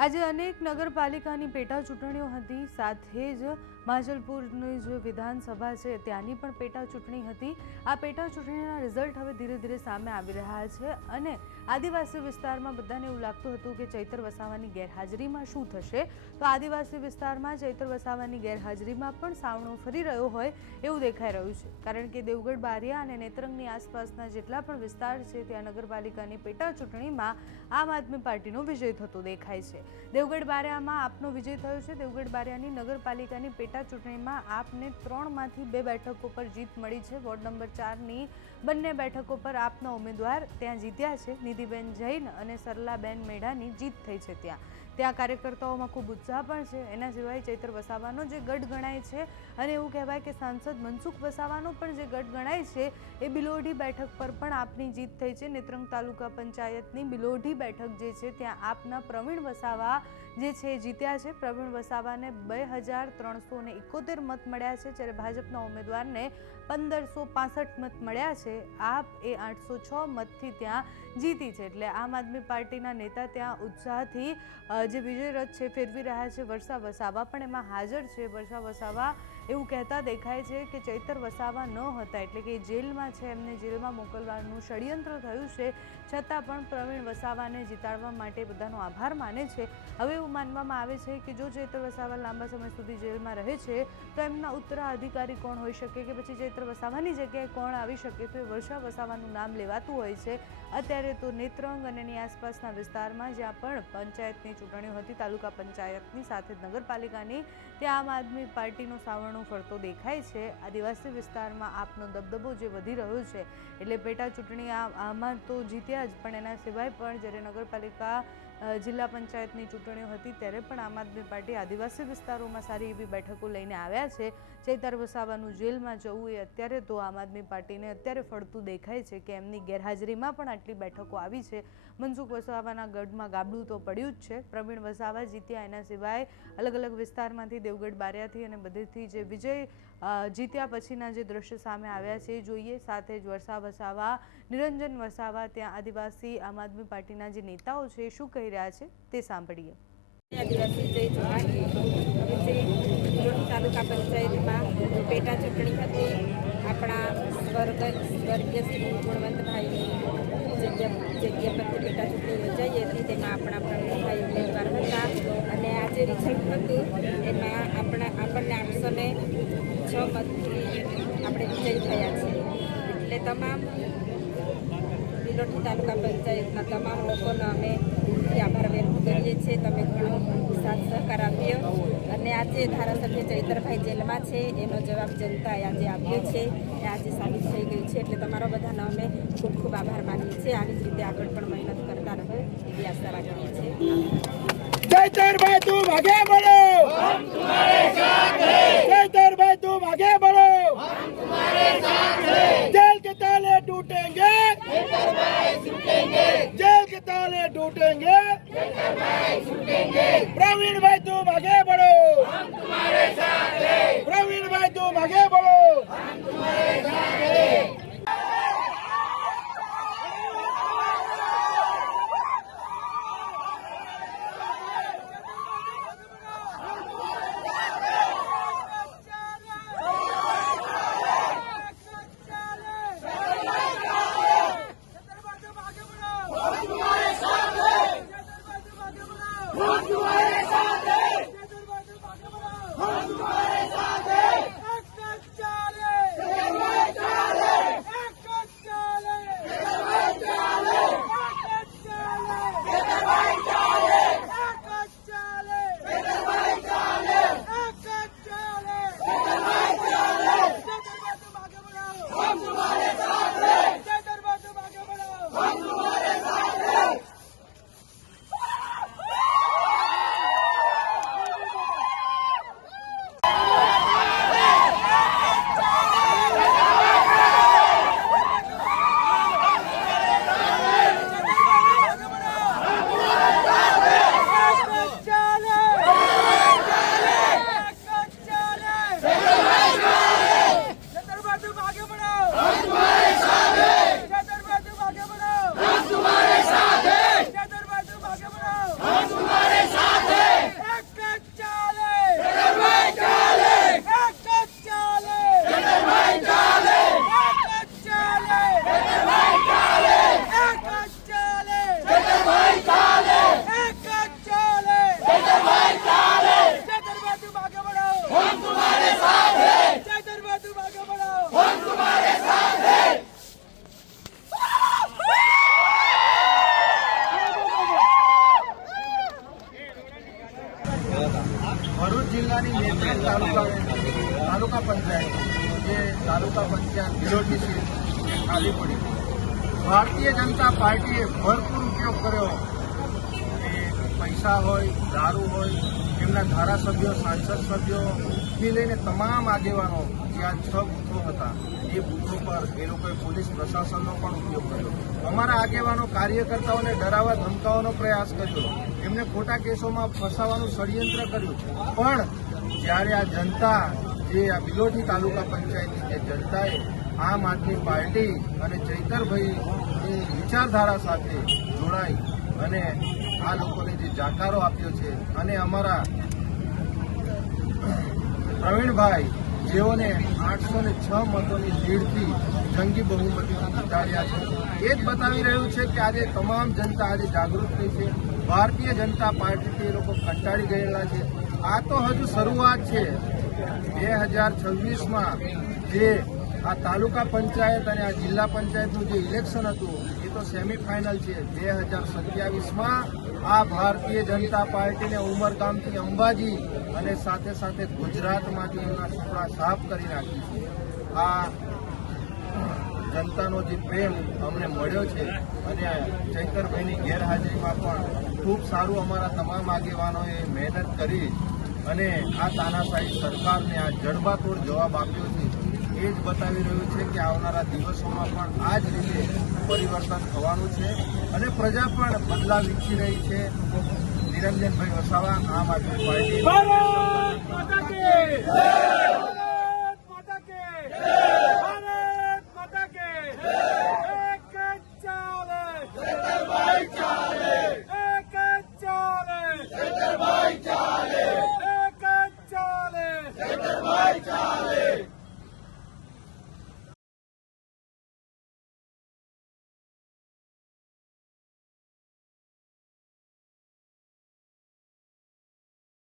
આજે અનેક નગરપાલિકાની પેટા ચૂંટણીઓ હતી, સાથે જ માંજલપુરની જે વિધાનસભા છે ત્યાંની પણ પેટા ચૂંટણી હતી। આ પેટા ચૂંટણીના રિઝલ્ટ હવે ધીરે ધીરે સામે આવી રહ્યા છે અને આદિવાસી વિસ્તારમાં બધાને એવું લાગતું હતું કે ચૈતર વસાવાની ગેરહાજરીમાં શું થશે, તો આદિવાસી વિસ્તારમાં ચૈતર વસાવાની ગેરહાજરીમાં પણ સાવણો ફરી રહ્યો હોય એવું દેખાઈ રહ્યું છે, કારણ કે દેવગઢ બારિયા અને નેત્રંગની આસપાસના જેટલા પણ વિસ્તાર છે ત્યાં નગરપાલિકાની પેટા ચૂંટણીમાં આમ આદમી પાર્ટીનો વિજય થતો દેખાય છે। દેવગઢ બારિયામાં આપનો વિજય થયો છે। દેવગઢ બારિયાની નગરપાલિકાની પેટા ચૂંટણીમાં આપને 3માંથી 2 બેઠકો પર જીત મળી છે। વોર્ડ નંબર 4ની બંને બેઠકો પર આપના ઉમેદવાર ત્યાં જીત્યા છે। નિધિબેન જૈન અને સરલાબેન મેઢાની જીત થઈ છે। ત્યાં કાર્યકર્તાઓમાં ખૂબ ઉત્સાહ પણ છે। એના સિવાય ચૈતર વસાવાનો જે ગઢ ગણાય છે અને એવું કહેવાય કે સાંસદ મનસુખ વસાવાનો પણ જે ગઢ ગણાય છે એ બિલોઢી બેઠક પર પણ આપની જીત થઈ છે। નેત્રંગ તાલુકા પંચાયતની બિલોઢી બેઠક જે છે ત્યાં આપના પ્રવીણ વસાવા જે છે જીત્યા છે। પ્રવીણ વસાવાને 2371 મત મળ્યા છે, જ્યારે ભાજપના ઉમેદવારને 1565 મત મળ્યા છે। આપ એ 806 મતથી ત્યાં જીતી છે, એટલે આમ આદમી પાર્ટીના નેતા ત્યાં ઉત્સાહથી જે વિજય રથ છે ફેરવી રહ્યા છે। વર્ષા વસાવા પણ એમાં હાજર છે। વર્ષા વસાવા એવું કહેતા દેખાય છે કે ચૈતર વસાવા ન હતા, એટલે કે જેલમાં છે, એમને જેલમાં મોકલવાનું ષડયંત્ર થયું છે, છતાં પણ પ્રવીણ વસાવાને જીતાડવા માટે બધાનો આભાર માને છે। હવે એવું માનવામાં આવે છે કે જો ચૈતર વસાવા લાંબા સમય સુધી જેલમાં રહે છે તો એમના ઉત્તરાધિકારી કોણ હોઈ શકે કે પછી ચૈતર વસાવાની જગ્યાએ કોણ આવી શકે, તો એ વર્ષા વસાવાનું નામ લેવાતું હોય છે। અત્યારે તો નેત્રંગ અને એની આસપાસના વિસ્તારમાં જ્યાં પણ પંચાયતની ચૂંટણીઓ હતી, તાલુકા પંચાયતની સાથે જ નગરપાલિકાની, ત્યાં આમ આદમી પાર્ટીનો સાવરણો ફરતો દેખાય છે। આદિવાસી વિસ્તારમાં આપનો દબદબો જે વધી રહ્યો છે, એટલે પેટા ચૂંટણી આમાં તો જીત્યા જ, પણ એના સિવાય પણ જ્યારે નગરપાલિકા જિલ્લા પંચાયતની ચૂંટણીઓ હતી ત્યારે પણ આમ આદમી પાર્ટી આદિવાસી વિસ્તારોમાં સારી એવી બેઠકો લઈને આવ્યા છે। ચૈતર વસાવાનું જેલમાં જવું એ અત્યારે તો આમ આદમી પાર્ટીને અત્યારે ફળતું દેખાય છે કે એમની ગેરહાજરીમાં પણ આટલી બેઠકો આવી છે। મનસુખ વસાવાના ગઢમાં ગાબડું તો પડ્યું જ છે। પ્રવીણ વસાવા જીત્યા, એના સિવાય અલગ અલગ વિસ્તારમાંથી દેવગઢ બારિયાથી અને બધેથી જે વિજય જીત્યા પછીના જે દ્રશ્ય સામે આવ્યા છે એ જોઈએ। સાથે જ વર્ષા વસાવા, નિરંજન વસાવા, ત્યાં આદિવાસી આમ આદમી પાર્ટીના જે નેતાઓ છે એ શું કહી રહ્યા છે તે સાંભળીએ। આદિવાસી જય જોહાર। બિલોઢી તાલુકા પંચાયતમાં પેટા ચૂંટણી હતી। આપણા સ્વર્ગીય શ્રી ગુણવંતભાઈની જગ્યા પરથી પેટા ચૂંટણી યોજાઈ હતી, તેમાં આપણા પ્રવીણભાઈ ઉમેદવાર હતા અને આ જે રિઝલ્ટ હતું એમાં આપણને 806 મતથી આપણે વિજય થયા છીએ। એટલે તમામ બિલોઢી તાલુકા પંચાયતના તમામ લોકોનો અમે આભાર વ્યક્ત કરીએ છીએ। તમે ઘણો સાથ સહકાર આપ્યો અને આજે ધારાસભ્ય ચૈતરભાઈ જેલમાં છે એનો જવાબ જનતાએ આજે આપ્યો છે, એ આજે સાબિત થઈ ગયું છે, એટલે તમારો બધાનો અમે ખૂબ ખૂબ આભાર માનીએ છીએ। આવી જ રીતે આગળ પણ મહેનત કરતા રહો એવી આશા રાખીએ છીએ। ચૈતરભાઈ તું આગે बढ़ो, हम तुम्हारे साथ हैं। चैतरभाई तुम आगे बढ़ो, हम तुम्हारे साथ हैं। जेल के ताले टूटेंगे, चैतरभाई छूटेंगे। जेल के ताले टूटेंगे, चैतरभाई छूटेंगे। प्रवीणभाई तुम आगे बढ़ो, हम तुम्हारे साथ हैं। प्रवीणभाई तुम आगे बढ़ो, हम तुम्हारे साथ हैं। ખાલી પડી ગઈ. ભારતીય જનતા પાર્ટીએ ભરપૂર ઉપયોગ કર્યો. એ પૈસા હોય, દારૂ હોય, એમના ધારાસભ્યો, સાંસદ સભ્યોથી લઈને તમામ આગેવાનો જે આ 6 બૂથો હતા એ બૂથો પર એ લોકોએ પોલીસ પ્રશાસનનો પણ ઉપયોગ કર્યો. અમારા આગેવાનો કાર્યકર્તાઓને ડરાવવા ધમકાવવાનો પ્રયાસ કર્યો. એમને ખોટા કેસોમાં ફસાવાનું ષડયંત્ર કર્યું. પણ જ્યારે આ જનતા જે આ બિલોઠી તાલુકા પંચાયતની જે જનતાએ આમ આદમી પાર્ટી અને ચૈતરભાઈની વિચારધારા સાથે જોડાઈ અને આ લોકોને જે જાકારો આપ્યો છે અને અમારા પ્રવીણભાઈ જેઓને 806 મતોની લીડથી જંગી બહુમતીથી જીતાડ્યા છે, એ જ બતાવી રહ્યું છે કે આજે તમામ જનતા આજે જાગૃત થઈ છે. ભારતીય જનતા પાર્ટીથી એ લોકો કંટાળી ગયેલા છે. આ તો હજુ શરૂઆત છે. 2026માં જે આ તાલુકા પંચાયત અને આ જિલ્લા પંચાયતનું જે ઇલેક્શન હતું એ તો સેમીફાઇનલ છે. 2027માં આ ભારતીય જનતા પાર્ટીને ઉમરગામથી અંબાજી અને સાથે સાથે ગુજરાતમાંથી એમના સુપડા સાફ કરી નાખી છે. આ જનતાનો જે પ્રેમ અમને મળ્યો છે અને ચૈતરભાઈની ગેરહાજરીમાં પણ ખૂબ સારું અમારા તમામ આગેવાનોએ મહેનત કરી અને આ તાનાશાહી સરકારને આ જડબાતોડ જવાબ આપ્યો છે. એ જ બતાવી રહ્યું છે કે આવનારા દિવસોમાં પણ આ જ રીતે પરિવર્તન થવાનું છે અને પ્રજા પણ બદલાવ ઈચ્છી રહી છે. નિરંજનભાઈ વસાવા, આમ આદમી પાર્ટી.